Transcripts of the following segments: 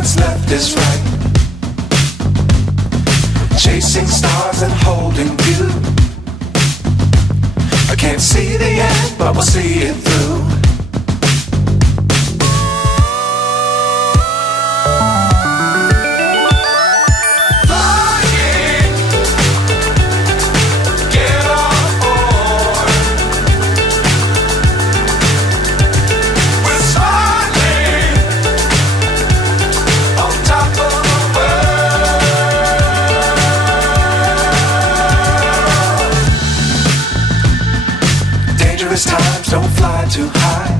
what's left is right. Chasing stars and holding you. I can't see the end, but we'll see it through. Times don't fly too high.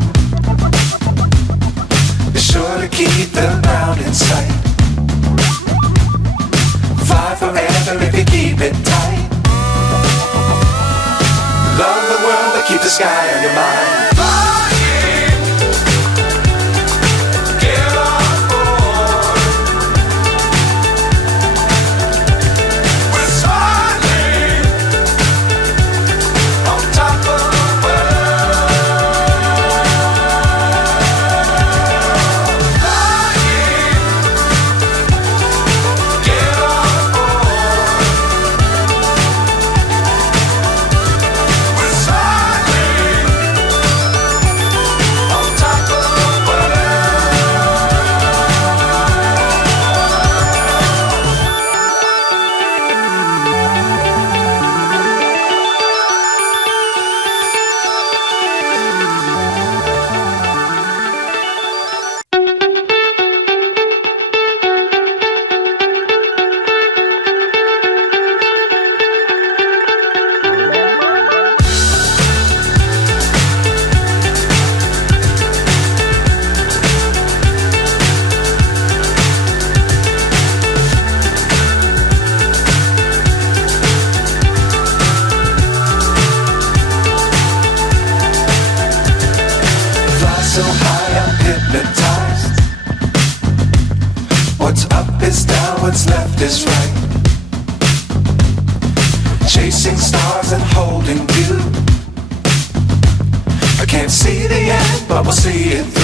Be sure to keep the ground in sight. Fly forever if you keep it tight. Love the world but keep the sky on your mind. So high I'm hypnotized. What's up is down, what's left is right. Chasing stars and holding you. I can't see the end, but we'll see it through.